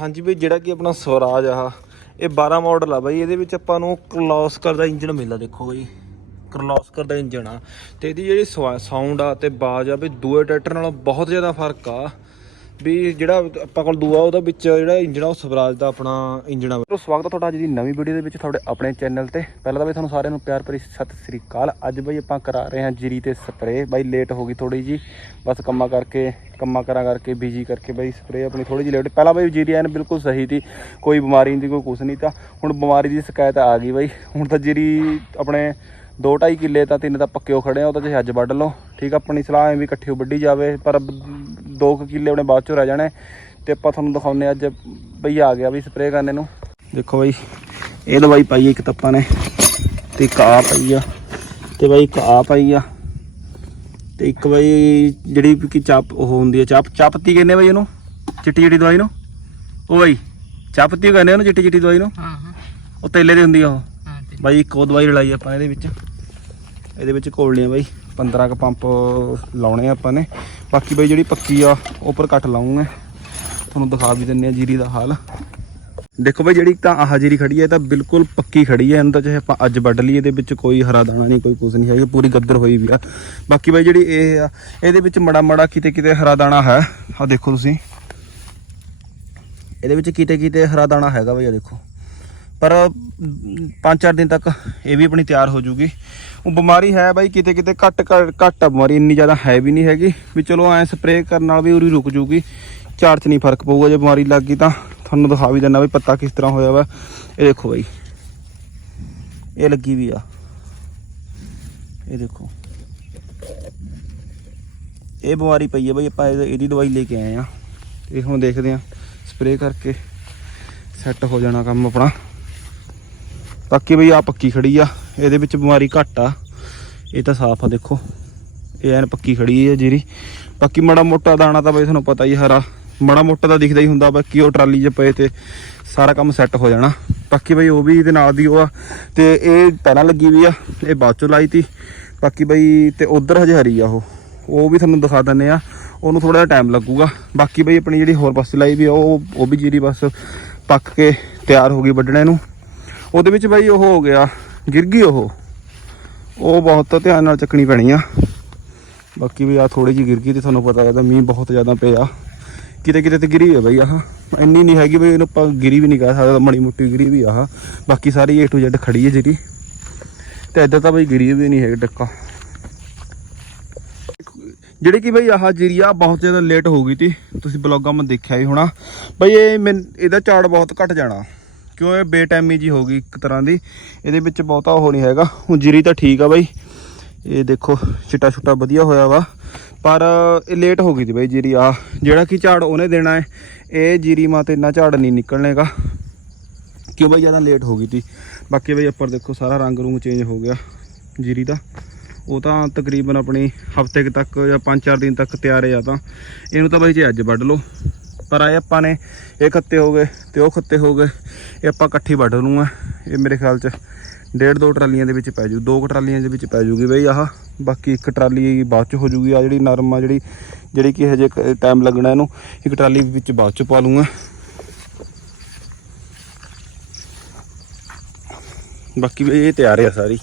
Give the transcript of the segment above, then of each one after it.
ਹਾਂਜੀ ਬਈ, ਜਿਹੜਾ ਕਿ ਆਪਣਾ ਸਵਰਾਜ ਆ, ਇਹ 12 ਮਾਡਲ ਆ ਬਾਈ। ਇਹਦੇ ਵਿੱਚ ਆਪਾਂ ਨੂੰ ਕਰਲੋਸਕਰ ਦਾ ਇੰਜਨ ਮਿਲਦਾ, ਦੇਖੋ ਬਾਈ। ਕਰਲੋਸਕਰ ਦਾ ਇੰਜਨ ਆ। ਤੇ ਇਹਦੀ ਜਿਹੜੀ ਸਾਊਂਡ ਆ ਤੇ ਬਾਜ ਆ ਵੀ ਦੂਏ ਟਰੈਕਟਰ ਨਾਲੋਂ ਬਹੁਤ ਜ਼ਿਆਦਾ ਫ਼ਰਕ ਆ। ਵੀ ਜਿਹੜਾ ਆਪਾਂ ਕੋਲ ਦੂਆ ਉਹਦਾ ਵਿੱਚ ਜਿਹੜਾ ਇੰਜਨ ਆ, ਉਹ ਸਵਰਾਜ ਦਾ ਆਪਣਾ ਇੰਜਨ ਆ। ਸਵਾਗਤ ਆ ਤੁਹਾਡਾ ਅੱਜ ਦੀ ਨਵੀਂ ਵੀਡੀਓ ਦੇ ਵਿੱਚ ਤੁਹਾਡੇ ਆਪਣੇ ਚੈਨਲ ਤੇ। ਪਹਿਲਾਂ ਤਾਂ ਬਈ ਤੁਹਾਨੂੰ ਸਾਰਿਆਂ ਨੂੰ ਪਿਆਰ ਭਰੀ ਸਤਿ ਸ੍ਰੀ ਅਕਾਲ। ਅੱਜ ਬਈ ਆਪਾਂ ਕਰਾ ਰਹੇ ਹਾਂ ਜੀਰੀ ਤੇ ਸਪਰੇ ਬਾਈ ਲੇਟ ਹੋ ਗਈ ਥੋੜੀ ਜੀ ਬਸ ਕੰਮਾਂ ਕਰਕੇ, ਕੰਮਾਂ ਕਰਾਂ ਕਰਕੇ ਬਿਜ਼ੀ ਕਰਕੇ ਬਾਈ ਸਪਰੇ ਆਪਣੀ ਥੋੜੀ ਜਿਹੀ ਲੇਟ ਪਹਿਲਾਂ ਬਾਈ ਜੀਰੀ ਐਨ ਬਿਲਕੁਲ ਸਹੀ ਸੀ। ਕੋਈ ਬਿਮਾਰੀ ਨਹੀਂ ਕੋਈ ਕੁਛ ਨਹੀਂ ਤਾਂ ਹੁਣ ਬਿਮਾਰੀ ਦੀ ਸ਼ਿਕਾਇਤ ਆ ਗਈ ਬਾਈ। ਹੁਣ ਤਾਂ ਜੀਰੀ ਆਪਣੇ 2.5 ਕਿੱਲੇ ਤਾਂ ਤਿੰਨ ਤਾਂ ਪੱਕੇ ਹੋ ਖੜੇ ਆ ਉਹ ਤਾਂ ਜੇ ਅੱਜ ਵੱਢ ਲਓ। ਠੀਕ ਆ ਆਪਣੀ ਸਲਾਹ ਐ ਵੀ ਇਕੱਠੀ ਵੱਢੀ ਜਾਵੇ ਪਰ 2 ਕਿੱਲੇ ਆਪਣੇ ਬਾਅਦ ਚੋਂ ਰਹਿ ਜਾਣੇ। ਤੇ ਆਪਾਂ ਤੁਹਾਨੂੰ ਦਿਖਾਉਂਦੇ ਹਾਂ ਅੱਜ ਬਈ ਆ ਗਿਆ ਵੀ ਸਪਰੇਅ ਕਰਨੇ ਨੂੰ ਦੇਖੋ ਬਈ ਇਹ ਦਵਾਈ ਪਾਈ ਇੱਕ ਤਾਂ ਆਪਾਂ ਨੇ ਤੇ ਇੱਕ ਆ ਪਈ ਆ ਤੇ ਬਈ ਇੱਕ ਆ ਪਾਈ ਆ ਤੇ ਇੱਕ ਬਈ ਜਿਹੜੀ ਕਿ ਚਾਪ ਉਹ ਹੁੰਦੀ ਆ ਚਾਪ ਚਾਹ ਪੱਤੀ ਕਹਿੰਦੇ ਬਈ ਇਹਨੂੰ ਚਿੱਟੀ ਚਿੱਟੀ ਦਵਾਈ ਨੂੰ। ਉਹ ਬਈ ਚਾਹ ਪੱਤੀ ਕਹਿੰਦੇ ਉਹਨੂੰ ਚਿੱਟੀ ਚਿੱਟੀ ਦਵਾਈ ਨੂੰ। ਹਾਂ ਹਾਂ। ਉਹ ਤੇਲੇ ਦੀ ਹੁੰਦੀ ਆ ਉਹ। ਬਾਈ ਇੱਕ ਉਹ ਦਵਾਈ ਰਲਾਈ ਆਪਾਂ ਇਹਦੇ ਵਿੱਚ। ਇਹਦੇ ਵਿੱਚ ਘੋਲਣੀ ਬਾਈ। 15 ਕ ਪੰਪ ਲਾਉਣੇ ਆ ਆਪਾਂ ਨੇ। ਬਾਕੀ ਬਾਈ ਜਿਹੜੀ ਪੱਕੀ ਆ ਉੱਪਰ ਕੱਟ ਲਾਉਂਗੇ। ਤੁਹਾਨੂੰ ਦਿਖਾ ਵੀ ਦਿੰਨੇ ਆ ਜੀਰੀ ਦਾ ਹਾਲ। ਦੇਖੋ ਬਾਈ ਜਿਹੜੀ ਤਾਂ ਆਹ ਜੀਰੀ ਖੜੀ ਹੈ ਇਹ ਤਾਂ ਬਿਲਕੁਲ ਪੱਕੀ ਖੜੀ ਹੈ ਇਹਨੂੰ ਤਾਂ ਚਾਹੇ ਆਪਾਂ ਅੱਜ ਵੱਢ ਲਈਏ, ਇਹਦੇ ਵਿੱਚ ਕੋਈ ਹਰਾ ਦਾਣਾ ਨਹੀਂ, ਕੋਈ ਕੁਝ ਨਹੀਂ ਹੈ ਇਹ ਪੂਰੀ ਗੱਦਰ ਹੋਈ ਵੀ ਆ। ਬਾਕੀ ਬਾਈ ਜਿਹੜੀ ਇਹ ਆ, ਇਹਦੇ ਵਿੱਚ ਮੜਾ ਮੜਾ ਕਿਤੇ ਕਿਤੇ ਹਰਾ ਦਾਣਾ ਹੈ। ਆ ਦੇਖੋ ਤੁਸੀਂ। ਇਹਦੇ ਵਿੱਚ ਕਿਤੇ ਕਿਤੇ ਹਰਾ ਦਾਣਾ ਹੈਗਾ ਬਾਈ ਆ ਦੇਖੋ। ਪਰ 5-4 ਦਿਨ ਤੱਕ ਇਹ ਵੀ ਆਪਣੀ ਤਿਆਰ ਹੋ ਜੂਗੀ। ਉਹ ਬਿਮਾਰੀ ਹੈ ਬਾਈ, ਕਿਤੇ ਕਿਤੇ ਘੱਟ ਘੱਟ ਘੱਟ ਆ ਬਿਮਾਰੀ, ਇੰਨੀ ਜ਼ਿਆਦਾ ਹੈ ਵੀ ਨਹੀਂ ਹੈਗੀ। ਵੀ ਚਲੋ ਐ ਸਪਰੇਅ ਕਰਨ ਨਾਲ ਵੀ ਉਰੀ ਰੁਕ ਜੂਗੀ। ਝਾੜ 'ਚ ਨਹੀਂ ਫ਼ਰਕ ਪਊਗਾ, ਜੇ ਬਿਮਾਰੀ ਲੱਗ ਗਈ ਤਾਂ। ਤੁਹਾਨੂੰ ਦਿਖਾ ਵੀ ਦਿੰਦਾ ਵੀ ਪੱਤਾ ਕਿਸ ਤਰ੍ਹਾਂ ਹੋਇਆ ਵਾ। ਇਹ ਦੇਖੋ ਬਾਈ। ਇਹ ਲੱਗੀ ਵੀ ਆ। ਇਹ ਦੇਖੋ। ਇਹ ਬਿਮਾਰੀ ਪਈ ਹੈ ਬਾਈ, ਆਪਾਂ ਇਹਦਾ- ਇਹਦੀ ਦਵਾਈ ਲੈ ਕੇ ਆਏ ਆ। ਇਹ ਹੁਣ ਦੇਖਦੇ ਆ। ਸਪਰੇਅ ਕਰਕੇ ਸੈੱਟ ਹੋ ਜਾਣਾ ਕੰਮ ਆਪਣਾ। ਬਾਕੀ ਬਈ ਆ ਪੱਕੀ ਖੜੀ ਆ, ਇਹਦੇ ਵਿੱਚ ਬਿਮਾਰੀ ਘੱਟ ਆ। ਇਹ ਤਾਂ ਸਾਫ਼ ਆ, ਦੇਖੋ। ਇਹ ਐਨ ਪੱਕੀ ਖੜੀ ਹੈ ਜੀਰੀ ਬਾਕੀ ਮਾੜਾ ਮੋਟਾ ਦਾਣਾ ਤਾਂ ਬਈ ਤੁਹਾਨੂੰ ਪਤਾ ਹੀ ਹਰਾ। ਮਾੜਾ ਮੋਟਾ ਤਾਂ ਦਿਖਦਾ ਹੀ ਹੁੰਦਾ, ਬਾਕੀ ਉਹ ਟਰਾਲੀ 'ਚ ਪਏ ਤੇ ਸਾਰਾ ਕੰਮ ਸੈੱਟ ਹੋ ਜਾਣਾ। ਬਾਕੀ ਬਈ ਉਹ ਵੀ ਇਹਦੇ ਨਾਲ ਦੀ ਉਹ ਆ। ਤੇ ਇਹ ਪਹਿਲਾਂ ਲੱਗੀ ਵੀ ਆ, ਇਹ ਬਾਅਦ ਚੋਂ ਲਾਈ ਤੀ। ਬਾਕੀ ਬਈ ਤੇ ਉਧਰ ਹਜੇ ਹਰੀ ਆ ਉਹ। ਉਹ ਵੀ ਤੁਹਾਨੂੰ ਦਿਖਾ ਦਿੰਨੇ ਆ। ਉਹਨੂੰ ਥੋੜਾ ਜਿਹਾ ਟਾਈਮ ਲੱਗੂਗਾ। ਬਾਕੀ ਬਈ ਆਪਣੀ ਜਿਹੜੀ ਹੋਰ ਪਾਸੇ ਲਾਈ ਵੀ ਆ, ਉਹ ਉਹ ਵੀ ਜੀਰੀ ਬਸ ਪੱਕ ਕੇ ਤਿਆਰ ਹੋ ਗਈ ਵੱਢਣੇ ਨੂੰ। ਉਹਦੇ ਵਿੱਚ ਬਾਈ ਉਹ ਹੋ ਗਿਆ, ਗਿਰ ਗਈ ਉਹ। ਉਹ ਬਹੁਤ ਧਿਆਨ ਨਾਲ ਚੱਕਣੀ ਪੈਣੀ ਆ। ਬਾਕੀ ਵੀ ਆ ਥੋੜੀ ਜਿਹੀ ਗਿਰ ਗਈ ਤੇ ਤੁਹਾਨੂੰ ਪਤਾ ਲੱਗਦਾ ਮੀਂਹ ਬਹੁਤ ਜ਼ਿਆਦਾ ਪਿਆ। ਕਿਤੇ ਕਿਤੇ ਤੇ ਗਿਰੀ ਹੈ ਬਾਈ ਆਹ। ਇੰਨੀ ਨਹੀਂ ਹੈਗੀ ਬਈ, ਇਹਨੂੰ ਆਪਾਂ ਗਿਰੀ ਵੀ ਨਹੀਂ ਕਹਿ ਸਕਦਾ, ਮੜੀ ਮੁੱਟੀ ਗਿਰੀ ਵੀ ਆਹ। ਬਾਕੀ ਸਾਰੀ A to Z ਖੜੀ ਹੈ ਜਿਹੜੀ। ਤੇ ਇੱਧਰ ਤਾਂ ਬਈ ਗਿਰੀ ਵੀ ਨਹੀਂ ਹੈਗੀ ਡੱਕਾ। ਜਿਹੜੀ ਕਿ ਬਈ ਆਹ ਜੀਰੀਆ ਬਹੁਤ ਜ਼ਿਆਦਾ ਲੇਟ ਹੋ ਗਈ ਸੀ ਤੁਸੀਂ ਬਲੌਗਾਂ ਮੈਂ ਦੇਖਿਆ ਹੀ ਹੋਣਾ। ਬਈ ਇਹ ਮੈਨ- ਇਹਦਾ ਝਾੜ ਬਹੁਤ ਘਟ ਜਾਣਾ। ਕਿਉਂ ਇਹ ਬੇਟਾਈਮੀ ਜੀ ਹੋ ਗਈ ਇੱਕ ਤਰ੍ਹਾਂ ਦੀ, ਇਹਦੇ ਵਿੱਚ ਬਹੁਤਾ ਉਹ ਨਹੀਂ ਹੈਗਾ। ਹੁਣ ਜੀਰੀ ਤਾਂ ਠੀਕ ਆ ਬਾਈ। ਇਹ ਦੇਖੋ, ਛਿੱਟਾ ਛੁੱਟਾ ਵਧੀਆ ਹੋਇਆ ਵਾ। ਪਰ ਇਹ ਲੇਟ ਹੋ ਗਈ ਤੀ ਬਾਈ ਜੀਰੀ। ਆ ਜਿਹੜਾ ਕਿ ਝਾੜ ਉਹਨੇ ਦੇਣਾ ਹੈ, ਇਹ ਜੀਰੀ ਮਾਂ ਤੇ ਇੰਨਾ ਝਾੜ ਨਹੀਂ ਨਿਕਲਣੇਗਾ। ਕਿਉਂ ਬਾਈ, ਜ਼ਿਆਦਾ ਲੇਟ ਹੋ ਗਈ ਤੀ ਬਾਕੀ ਬਾਈ ਉੱਪਰ ਦੇਖੋ, ਸਾਰਾ ਰੰਗ ਰੂੰਗ ਚੇਂਜ ਹੋ ਗਿਆ ਜੀਰੀ ਦਾ। ਉਹ ਤਾਂ ਤਕਰੀਬਨ ਆਪਣੀ ਹਫ਼ਤੇ ਤੱਕ ਜਾਂ 5-4 ਦਿਨ ਤੱਕ ਤਿਆਰ ਹੈ ਆ ਤਾਂ। ਇਹਨੂੰ ਤਾਂ ਬਾਈ ਜੇ ਅੱਜ ਵੱਢ ਲਓ। ਪਰ ਆਏ ਆਪਾਂ ਨੇ ਇਹ ਖੱਤੇ ਹੋ ਗਏ ਤੇ ਉਹ ਖੱਤੇ ਹੋ ਗਏ, ਇਹ ਆਪਾਂ ਇਕੱਠੀ ਵੱਢ ਲੂੰਗਾ ਇਹ ਮੇਰੇ ਖਿਆਲ 'ਚ ਡੇਢ ਦੋ ਟਰਾਲੀਆਂ ਦੇ ਵਿੱਚ ਪੈ ਜੂ, ਦੋ ਕੁ ਟਰਾਲੀਆਂ ਦੇ ਵਿੱਚ ਪੈ ਜੂਗੀ ਬਈ ਆਹ, ਬਾਕੀ ਇੱਕ ਟਰਾਲੀ ਬਾਅਦ 'ਚ ਹੋ ਜੂਗੀ ਆ ਜਿਹੜੀ ਨਰਮ ਆ ਜਿਹੜੀ ਜਿਹੜੀ ਕਿ ਹਜੇ ਟਾਈਮ ਲੱਗਣਾ ਇਹਨੂੰ, ਇੱਕ ਟਰਾਲੀ ਵਿੱਚ ਬਾਅਦ 'ਚ ਪਾ ਲੂੰਗਾ ਬਾਕੀ ਵੀ ਇਹ ਤਿਆਰ ਆ ਸਾਰੀ।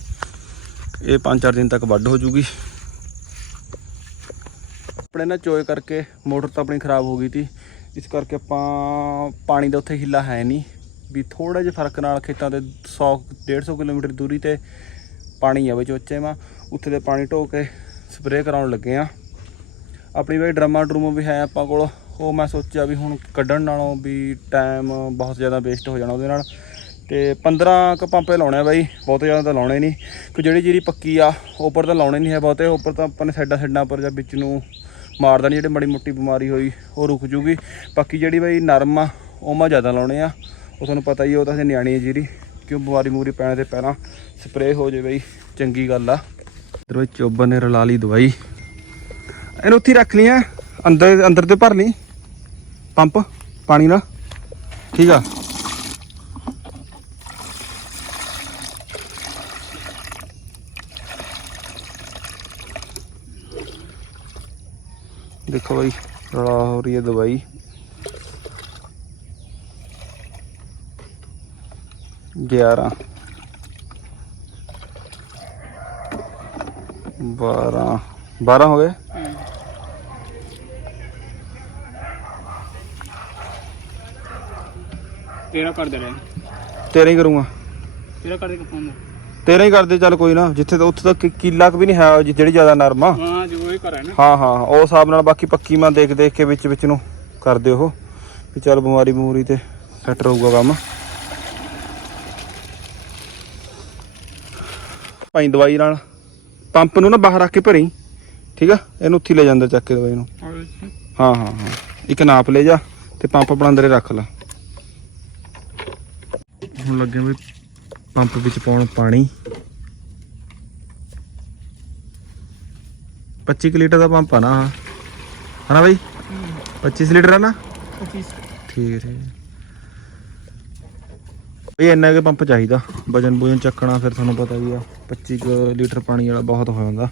ਇਹ 5-4 ਦਿਨ ਤੱਕ ਵੱਢ ਹੋ ਜੂਗੀ। ਆਪਣੇ ਨਾਲ ਚੋਏ ਕਰਕੇ ਮੋਟਰ ਤਾਂ ਆਪਣੀ ਖਰਾਬ ਹੋ ਗਈ ਤੀ। ਇਸ ਕਰਕੇ ਆਪਾਂ ਪਾਣੀ ਦਾ ਉੱਥੇ ਹਿੱਲਾ ਹੈ ਨਹੀਂ। ਵੀ ਥੋੜਾ ਜਿਹਾ ਫ਼ਰਕ ਨਾਲ ਖੇਤਾਂ ਦੇ 100 150 ਕਿਲੋਮੀਟਰ ਦੂਰੀ ਤੇ ਪਾਣੀ ਆ ਵਿੱਚ ਉੱਚੇ ਮਾ ਉੱਥੇ ਦੇ ਪਾਣੀ ਢੋ ਕੇ ਸਪਰੇਅ ਕਰਾਉਣ ਲੱਗੇ ਆ। ਆਪਣੀ ਵੀ ਡਰਮਾ ਡਰੂਮ ਵੀ ਹੈ ਆਪਾਂ ਕੋਲ। ਉਹ ਮੈਂ ਸੋਚਿਆ ਵੀ ਹੁਣ ਕੱਢਣ ਨਾਲੋਂ ਵੀ ਟਾਈਮ ਬਹੁਤ ਜ਼ਿਆਦਾ ਵੇਸਟ ਹੋ ਜਾਣਾ ਉਹਦੇ ਨਾਲ। ਤੇ 15 ਕ ਪੰਪੇ ਲਾਉਣੇ ਆ ਬਾਈ, ਬਹੁਤ ਜ਼ਿਆਦਾ ਤਾਂ ਲਾਉਣੇ ਨਹੀਂ। ਕਿ ਜਿਹੜੀ ਜਿਹੜੀ ਪੱਕੀ ਆ, ਉੱਪਰ ਤਾਂ ਲਾਉਣੇ ਨਹੀਂ ਹੈ ਬਹੁਤੇ। ਉੱਪਰ ਤਾਂ ਆਪਾਂ ਨੇ ਸਾਈਡਾਂ ਸਾਈਡਾਂ ਪਰ ਜਾਂ ਵਿੱਚ ਨੂੰ ਮਾਰ ਦੇਣੀ ਜਿਹੜੀ ਮੜੀ ਮੋਟੀ ਬਿਮਾਰੀ ਹੋਈ, ਉਹ ਰੁਕ ਜੂਗੀ। ਬਾਕੀ ਜਿਹੜੀ ਬਈ ਨਰਮ ਆ, ਉਹ ਮੈਂ ਜ਼ਿਆਦਾ ਲਾਉਣੇ ਆ। ਉਹ ਤੁਹਾਨੂੰ ਪਤਾ ਹੀ ਉਹ ਤਾਂ ਨਿਆਣੀ ਹੈ ਜਿਹੜੀ ਕਿਉਂ ਬਿਮਾਰੀ ਮੂਰੀ ਪੈਣ ਦੇ ਪਹਿਲਾਂ ਸਪਰੇਅ ਹੋ ਜੇ ਬਈ, ਚੰਗੀ ਗੱਲ ਆ। ਇਧਰੋਂ ਚੋਬਰ ਨੇ ਰਲਾ ਲਈ ਦਵਾਈ। ਇਹਨੂੰ ਉੱਥੇ ਰੱਖ ਲਈ ਆ ਅੰਦਰ ਅੰਦਰ ਤੇ ਭਰ ਲਈ। ਪੰਪ, ਪਾਣੀ ਨਾਲ। ਠੀਕ ਆ। देखो भाई लड़ा हो रही है दवाई ग्यारह बारह बारह हो गए तेरा कर दे रहे तेरा ही करूँगा तेरा कर देगा फ़ोन 13 ਹੀ ਕਰਦੇ ਚੱਲ ਕੋਈ ਨਾ ਜਿੱਥੇ ਤਾਂ ਉੱਥੇ ਤਾਂ ਕਿੱਲਾ ਕੁ ਵੀ ਨਹੀਂ ਹੈ ਜਿਹੜੀ ਜ਼ਿਆਦਾ ਨਰਮ ਆ। ਹਾਂ ਜੋ ਇਹ ਘਰ ਹੈ ਨਾ। ਹਾਂ ਹਾਂ ਉਸ ਦੇਖ ਦੇਖ ਕੇ ਵਿੱਚ ਵਿੱਚ ਨੂੰ ਕਰਦੇ ਉਹ। ਵੀ ਚੱਲ ਬਿਮਾਰੀ ਬਮੂਰੀ ਤੇ ਸੈੱਟ ਰਹੂਗਾ ਕੰਮ। ਭਾਈ ਦਵਾਈ ਨਾਲ ਪੰਪ ਨੂੰ ਨਾ ਬਾਹਰ ਰੱਖ ਕੇ ਭਰੀ ਠੀਕ ਆ? ਇਹਨੂੰ ਉੱਥੇ ਲੈ ਜਾਂਦਾ ਚੱਕ ਕੇ ਦਵਾਈ ਨੂੰ। ਹਾਂ ਹਾਂ ਹਾਂ। ਇੱਕ ਨਾਪ ਲੈ ਜਾ ਤੇ ਪੰਪ ਆਪਣਾ ਅੰਦਰੇ ਰੱਖ ਲੈ। ਹੁਣ ਲੱਗੇ ਬਈ ਪੰਪ ਵਿੱਚ ਪਾਉਣ ਪਾਣੀ। 25 ਕੁ ਲੀਟਰ ਦਾ ਪੰਪ ਆ ਨਾ ਆਹ। ਹਨਾ ਬਾਈ? 25 ਲੀਟਰ ਆ ਨਾ? 25 ਠੀਕ ਹੈ, ਹੈ। ਬਈ ਇੰਨਾ ਕੁ ਪੰਪ ਚਾਹੀਦਾ। ਵਜਨ ਬੁਜਨ ਚੱਕਣਾ ਫਿਰ ਤੁਹਾਨੂੰ ਪਤਾ ਵੀ ਆ 25 ਕੁ ਲੀਟਰ ਪਾਣੀ ਵਾਲਾ ਬਹੁਤ ਹੋ ਜਾਂਦਾ।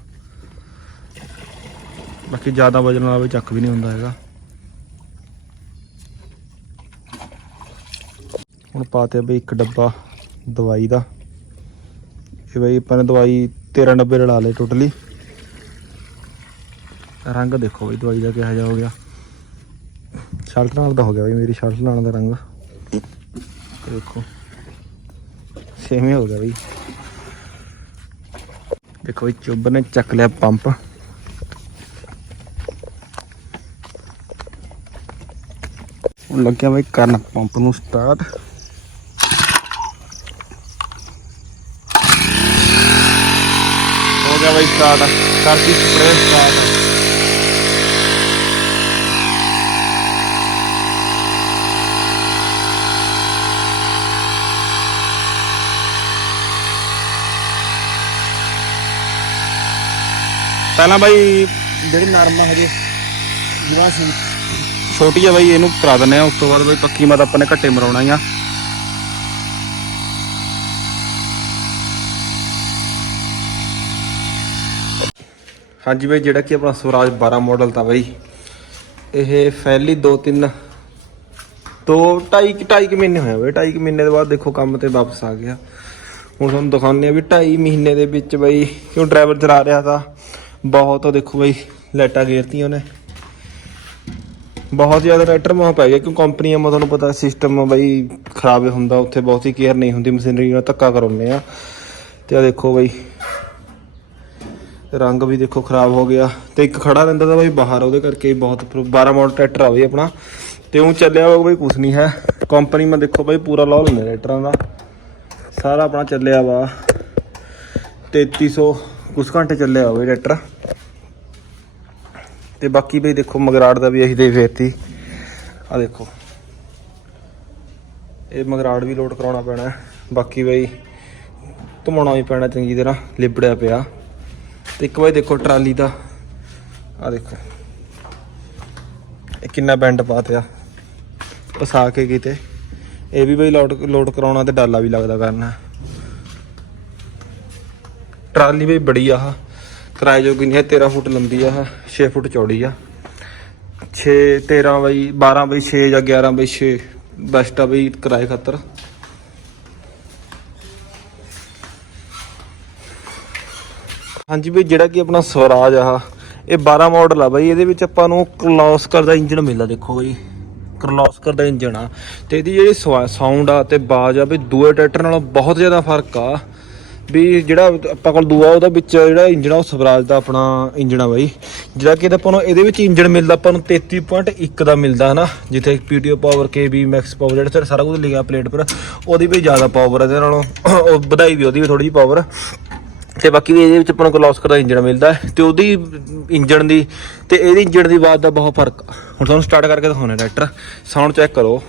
ਬਾਕੀ ਜ਼ਿਆਦਾ ਵਜਨ ਵਾਲਾ ਵੀ ਚੱਕ ਵੀ ਨਹੀਂ ਹੁੰਦਾ ਹੈਗਾ। ਹੁਣ ਪਾਤੇ ਬਈ ਇੱਕ ਡੱਬਾ। ਦਵਾਈ ਦਾ। ਇਹ ਬਈ ਆਪਾਂ ਨੇ ਦਵਾਈ 1390 ਰਲਾ ਲਈ ਟੋਟਲੀ। ਰੰਗ ਦੇਖੋ ਬਈ ਦਵਾਈ ਦਾ ਕਿਹਾ ਜਾ ਹੋ ਗਿਆ। ਸ਼ਰਟ ਨਾਲ ਦਾ ਹੋ ਗਿਆ ਬਈ ਮੇਰੀ ਸ਼ਰਟ ਨਾਲ ਦਾ ਰੰਗ। ਦੇਖੋ। ਸੇਮ ਹੀ ਹੋ ਗਿਆ ਬਈ। ਦੇਖੋ ਇਹ ਚੁੱਬ ਨੇ ਚੱਕ ਲਿਆ ਪੰਪ। ਹੁਣ ਲੱਗਿਆ ਬਈ ਕਰਨ ਪੰਪ ਨੂੰ ਸਟਾਰਟ ਹੋ ਗਿਆ ਬਈ ਸਟਾਰਟ ਕਰਤੀ ਸਪਰੇ ਸਟਾਰਟ ਪਹਿਲਾਂ ਬਾਈ ਜਿਹੜੀ ਨਰਮ ਆ ਹਜੇ ਜਿਹੜਾ ਛੋਟੀ ਆ ਬਾਈ, ਇਹਨੂੰ ਕਰਾ ਦਿੰਦੇ ਆ। ਉਸ ਤੋਂ ਬਾਅਦ ਬਾਈ ਪੱਕੀ ਮਤ ਆਪਾਂ ਨੇ ਘੱਟੇ ਮਰਾਉਣਾ ਆ। ਹਾਂਜੀ ਬਾਈ, ਜਿਹੜਾ ਕਿ ਆਪਣਾ ਸਵਰਾਜ 12 ਮਾਡਲ ਤਾਂ ਬਾਈ, ਇਹ ਫੈਲੀ 2 3 ਦੋ ਢਾਈ ਕੁ- ਢਾਈ ਕੁ ਮਹੀਨੇ ਹੋਇਆ ਬਈ, ਢਾਈ ਕੁ ਮਹੀਨੇ ਦੇ ਬਾਅਦ ਦੇਖੋ ਕੰਮ ਤੇ ਵਾਪਸ ਆ ਗਿਆ। ਹੁਣ ਤੁਹਾਨੂੰ ਦਿਖਾਉਂਦੇ ਆ ਵੀ ਢਾਈ ਮਹੀਨੇ ਦੇ ਵਿੱਚ ਬਈ, ਕਿਉਂ ਡਰਾਈਵਰ ਚਲਾ ਰਿਹਾ ਤਾਂ, ਬਹੁਤ ਦੇਖੋ ਬਈ, ਲਾਈਟਾਂ ਗੇਰਤੀਆਂ ਉਹਨੇ। ਬਹੁਤ ਜ਼ਿਆਦਾ ਟਰੈਕਟਰ ਮੋਹ ਪੈ ਗਿਆ, ਕਿਉਂ ਕੰਪਨੀਆਂ ਮਾ ਤੁਹਾਨੂੰ ਪਤਾ ਸਿਸਟਮ ਬਈ ਖਰਾਬ ਹੁੰਦਾ, ਉੱਥੇ ਬਹੁਤ ਹੀ ਕੇਅਰ ਨਹੀਂ ਹੁੰਦੀ ਮਸ਼ੀਨਰੀ ਨਾਲ ਧੱਕਾ ਕਰਾਉਂਦੇ ਆ। ਤੇ ਆ ਦੇਖੋ ਬਈ ਰੰਗ ਵੀ ਦੇਖੋ ਖਰਾਬ ਹੋ ਗਿਆ ਤੇ ਇੱਕ ਖੜਾ ਰਹਿੰਦਾ ਤਾਂ ਬਾਈ ਬਾਹਰ, ਉਹਦੇ ਕਰਕੇ ਬਹੁਤ ਪ੍ਰੋ- 12 ਮਾਡਲ ਟਰੈਕਟਰ ਆ ਬਈ ਆਪਣਾ। ਤੇ ਉਹ ਚੱਲਿਆ ਵਾ ਬਈ ਕੁਛ ਨਹੀਂ ਹੈ। ਕੰਪਨੀ ਮੈਂ ਦੇਖੋ ਬਈ ਪੂਰਾ ਲਾਹ ਲੈਂਦੇ ਟਰੈਕਟਰਾਂ ਦਾ। ਸਾਰਾ ਆਪਣਾ ਚੱਲਿਆ ਵਾ। 3300 ਕੁਛ ਘੰਟੇ ਚੱਲਿਆ ਹੋਵੇ ਟਰੈਕਟਰ। ਤੇ ਬਾਕੀ ਬਈ ਦੇਖੋ ਮਗਰਾੜ ਦਾ ਵੀ ਇਹੀ ਦੇ ਫੇਰਤੀ। ਆ ਦੇਖੋ। ਇਹ ਮਗਰਾੜ ਵੀ ਲੋਡ ਕਰਾਉਣਾ ਪੈਣਾ। ਬਾਕੀ ਬਈ ਧਮਾਉਣਾ ਵੀ ਪੈਣਾ ਚੰਗੀ ਤਰ੍ਹਾਂ, ਲਿਬੜਿਆ ਪਿਆ। ਤੇ ਇੱਕ ਵਾਰ ਦੇਖੋ ਟਰਾਲੀ ਦਾ। ਆ ਦੇਖੋ। ਇਹ ਕਿੰਨਾ ਬੈਂਡ ਪਾਤਿਆ ਪਸਾ ਕੇ ਕਿਤੇ। ਇਹ ਵੀ ਬਈ ਲੋਡ ਲੋਡ ਕਰਾਉਣਾ ਤੇ ਡਾਲਾ ਵੀ ਲੱਗਦਾ ਕਰਨਾ। ਟਰਾਲੀ ਵੀ ਬੜੀ ਆ ਆਹ। ਕਿਰਾਏ ਜੋਗੀ ਨਹੀਂ ਹੈ 13 ਫੁੱਟ ਲੰਬੀ ਆ ਆਹ। 6 ਫੁੱਟ ਚੌੜੀ ਆ। 6 13 ਬਈ 12 ਬਈ 6 ਜਾਂ 11 ਬਈ 6 ਬੈਸਟ ਆ ਬਈ ਕਿਰਾਏ ਖਾਤਰ। ਹਾਂਜੀ ਬਈ, ਜਿਹੜਾ ਕਿ ਆਪਣਾ ਸਵਰਾਜ ਆ, ਇਹ 12 ਮਾਡਲ ਆ ਬਾਈ। ਇਹਦੇ ਵਿੱਚ ਆਪਾਂ ਨੂੰ ਕਲੋਸਕਰ ਦਾ ਇੰਜਨ ਮਿਲਦਾ, ਦੇਖੋ ਬਾਈ। ਕਰਲੋਸਕਰ ਦਾ ਇੰਜਨ ਆ। ਤੇ ਇਹਦੀ ਜਿਹੜੀ ਸਾਊਂਡ ਆ ਤੇ ਬਾਜ ਆ ਵੀ ਦੂਏ ਟਰੈਕਟਰ ਨਾਲੋਂ ਬਹੁਤ ਜ਼ਿਆਦਾ ਫ਼ਰਕ ਆ। ਵੀ ਜਿਹੜਾ ਆਪਾਂ ਕੋਲ ਦੂਆ, ਉਹਦਾ ਵਿੱਚ ਜਿਹੜਾ ਇੰਜਨ ਆ, ਉਹ ਸਵਰਾਜ ਦਾ ਆਪਣਾ ਇੰਜਨ ਆ ਬਾਈ। ਜਿਹੜਾ ਕਿ ਆਪਾਂ ਨੂੰ, ਇਹਦੇ ਵਿੱਚ ਇੰਜਨ ਮਿਲਦਾ, ਆਪਾਂ ਨੂੰ 33.1 ਦਾ ਮਿਲਦਾ, ਹਨਾ। ਜਿੱਥੇ PTO power KB max power ਜਿਹੜਾ ਸਾਰਾ ਕੁਝ ਲਿਖਿਆ ਪਲੇਟ ਪਰ, ਉਹਦੀ ਵੀ ਜ਼ਿਆਦਾ ਪਾਵਰ ਇਹਦੇ ਨਾਲੋਂ। ਉਹ ਵਧਾਈ ਵੀ ਉਹਦੀ ਵੀ ਥੋੜੀ ਜਿਹੀ ਪਾਵਰ ਤੇ ਬਾਕੀ ਵੀ ਇਹਦੇ ਵਿੱਚ ਆਪਾਂ ਨੂੰ ਕਲੋਸਕਰ ਦਾ ਇੰਜਣ ਮਿਲਦਾ ਹੈ ਤੇ ਉਹਦੀ ਇੰਜਣ ਦੀ ਤੇ ਇਹਦੀ ਇੰਜਣ ਦੀ ਆਵਾਜ਼ ਦਾ ਬਹੁਤ ਫ਼ਰਕ ਆ। ਹੁਣ ਤੁਹਾਨੂੰ ਸਟਾਰਟ ਕਰਕੇ ਦਿਖਾਉਣਾ ਟਰੈਕਟਰ ਸਾਊਂਡ ਚੈੱਕ ਕਰੋ।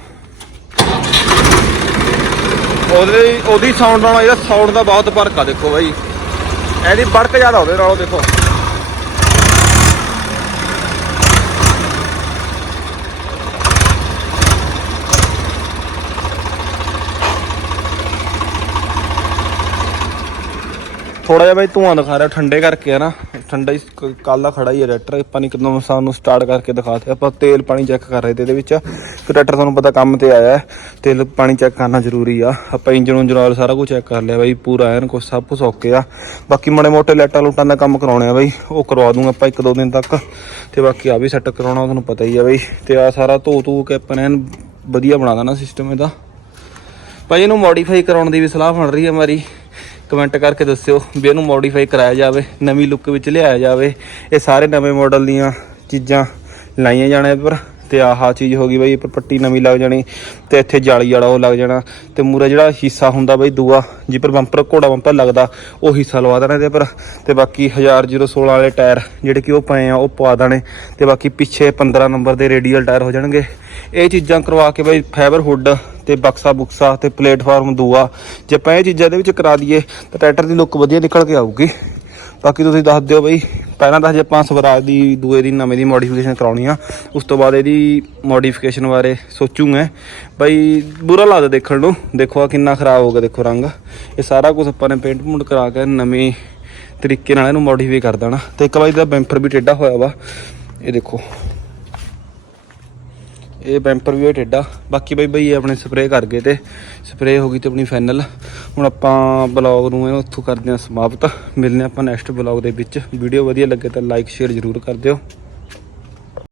ਉਹਦੇ ਉਹਦੀ ਸਾਊਂਡ ਨਾਲੋਂ ਇਹਦਾ ਸਾਊਂਡ ਦਾ ਬਹੁਤ ਫ਼ਰਕ ਆ, ਦੇਖੋ ਬਾਈ। ਇਹਦੀ ਬੜਕ ਜ਼ਿਆਦਾ ਉਹਦੇ ਨਾਲੋਂ, ਦੇਖੋ। ਥੋੜਾ ਜਿਹਾ ਬਾਈ ਧੂਆਂ ਦਿਖਾ ਰਿਹਾ, ਠੰਡੇ ਕਰਕੇ ਆ ਨਾ। ਠੰਡਾ ਹੀ ਕੱਲ ਦਾ ਖੜਾ ਹੀ ਹੈ ਟਰੈਕਟਰ ਆਪਾਂ ਨੇ ਕਿਦੋਂ ਸਾਨੂੰ ਸਟਾਰਟ ਕਰਕੇ ਦਿਖਾਤੇ ਆਪਾਂ ਤੇਲ ਪਾਣੀ ਚੈੱਕ ਕਰ ਰਹੇ ਤੇ ਇਹਦੇ ਵਿੱਚ। ਕਿ ਟਰੈਕਟਰ ਤੁਹਾਨੂੰ ਪਤਾ ਕੰਮ ਤੇ ਆਇਆ ਤੇਲ ਪਾਣੀ ਚੈੱਕ ਕਰਨਾ ਜ਼ਰੂਰੀ ਆ। ਆਪਾਂ ਇੰਜਨ ਉਂਜਨ ਆਇਲ ਸਾਰਾ ਕੁਝ ਚੈੱਕ ਕਰ ਲਿਆ ਬਾਈ, ਪੂਰਾ ਐਨ ਕੁਛ ਸਭ ਕੁਝ ਓਕੇ ਆ। ਬਾਕੀ ਮਾੜੇ ਮੋਟੇ ਲੈਟਾਂ ਲੂਟਾਂ ਦਾ ਕੰਮ ਕਰਾਉਣੇ ਆ ਬਾਈ, ਉਹ ਕਰਵਾ ਦੂੰਗਾ ਆਪਾਂ ਇੱਕ ਦੋ ਦਿਨ ਤੱਕ। ਤੇ ਬਾਕੀ ਆ ਵੀ ਸੈੱਟ ਕਰਾਉਣਾ ਤੁਹਾਨੂੰ ਪਤਾ ਹੀ ਆ ਬਾਈ। ਤੇ ਆ ਸਾਰਾ ਧੋ ਧੂ ਕੇ ਆਪਾਂ ਐਨ ਵਧੀਆ ਬਣਾ ਦੇਣਾ ਸਿਸਟਮ ਇਹਦਾ। ਭਾਈ ਇਹਨੂੰ ਮੋਡੀਫਾਈ ਕਰਾਉਣ ਦੀ ਵੀ ਸਲਾਹ ਬਣ ਰਹੀ ਹੈ ਮਾਰੀ। ਕਮੈਂਟ ਕਰਕੇ ਦੱਸਿਓ ਵੀ ਇਹਨੂੰ ਮੋਡੀਫਾਈ ਕਰਾਇਆ ਜਾਵੇ, ਨਵੀਂ ਲੁੱਕ ਵਿੱਚ ਲਿਆਇਆ ਜਾਵੇ। ਇਹ ਸਾਰੇ ਨਵੇਂ ਮਾਡਲ ਦੀਆਂ ਚੀਜ਼ਾਂ ਲਾਈਆਂ ਜਾਣੇ ਪਰ ਤੇ ਆਹ ਚੀਜ਼ ਹੋ ਗਈ ਬਈ ਉੱਪਰ ਪੱਟੀ ਨਵੀਂ ਲੱਗ ਜਾਣੀ ਤੇ ਇੱਥੇ ਜਾਲੀ ਵਾਲਾ ਉਹ ਲੱਗ ਜਾਣਾ ਤੇ ਮੂਰੇ ਜਿਹੜਾ ਹਿੱਸਾ ਹੁੰਦਾ ਬਈ ਦੂਆ ਜਿੱਪਰ ਬੰਪਰ ਘੋੜਾ ਬੰਪਰ ਲੱਗਦਾ, ਉਹ ਹਿੱਸਾ ਲਵਾ ਦੇਣਾ ਇਹਦੇ ਪਰ ਤੇ ਬਾਕੀ 1016 ਵਾਲੇ ਟਾਇਰ ਜਿਹੜੇ ਕਿ ਉਹ ਪਏ ਆ, ਉਹ ਪਵਾ ਦੇਣੇ ਤੇ ਬਾਕੀ ਪਿੱਛੇ 15 ਨੰਬਰ ਦੇ ਰੇਡੀਅਲ ਟਾਇਰ ਹੋ ਜਾਣਗੇ। ਇਹ ਚੀਜ਼ਾਂ ਕਰਵਾ ਕੇ ਬਈ ਫਾਈਬਰ ਹੁੱਡ ਤੇ ਬਕਸਾ ਬੁਕਸਾ ਤੇ ਪਲੇਟਫਾਰਮ ਦੂਆ, ਜੇ ਆਪਾਂ ਇਹ ਚੀਜ਼ਾਂ ਦੇ ਵਿੱਚ ਕਰਾ ਦਈਏ ਤਾਂ ਟਰੈਕਟਰ ਦੀ ਲੁੱਕ ਵਧੀਆ ਨਿਕਲ ਕੇ ਆਊਗੀ। ਬਾਕੀ ਤੁਸੀਂ ਦੱਸ ਦਿਓ ਬਈ, ਪਹਿਲਾਂ ਤਾਂ ਹਜੇ ਆਪਾਂ ਸਵਰਾਜ ਦੀ, ਦੂਏ ਦੀ, ਨਵੇਂ ਦੀ ਮੋਡੀਫਿਕੇਸ਼ਨ ਕਰਾਉਣੀ ਆ। ਉਸ ਤੋਂ ਬਾਅਦ ਇਹਦੀ ਮੋਡੀਫਿਕੇਸ਼ਨ ਬਾਰੇ ਸੋਚੂਗੇ। ਬਈ, ਬੁਰਾ ਲੱਗਦਾ ਦੇਖਣ ਨੂੰ। ਦੇਖੋ ਆ ਕਿੰਨਾ ਖਰਾਬ ਹੋ ਗਿਆ, ਦੇਖੋ ਰੰਗ। ਇਹ ਸਾਰਾ ਕੁਝ ਆਪਾਂ ਨੇ ਪੇਂਟ ਪੂੰਟ ਕਰਾ ਕੇ ਨਵੇਂ ਤਰੀਕੇ ਨਾਲ ਇਹਨੂੰ ਮੋਡੀਫਾਈ ਕਰ ਦੇਣਾ। ਤੇ ਇੱਕ ਵਾਰੀ ਇਹਦਾ ਬੈਂਪਰ ਵੀ ਟੇਢਾ ਹੋਇਆ ਵਾ। ਇਹ ਦੇਖੋ। ਇਹ ਪੈਂਪਰ ਵੀ ਹੈ ਟੇਢਾ। ਬਾਕੀ ਬਈ ਬਈ ਆਪਣੇ ਸਪਰੇਅ ਕਰ ਗਏ ਤੇ ਸਪਰੇਅ ਹੋ ਗਈ ਤੇ ਆਪਣੀ ਫਾਈਨਲ ਹੁਣ ਆਪਾਂ ਬਲੌਗ ਨੂੰ ਇਹਨੂੰ ਉੱਥੋਂ ਕਰਦੇ ਹਾਂ ਸਮਾਪਤ। ਮਿਲਨੇ ਆਪਾਂ ਨੈਕਸਟ ਬਲੌਗ ਦੇ ਵਿੱਚ। ਵੀਡੀਓ ਵਧੀਆ ਲੱਗੇ ਤਾਂ ਲਾਈਕ ਸ਼ੇਅਰ ਜ਼ਰੂਰ ਕਰ ਦਿਓ।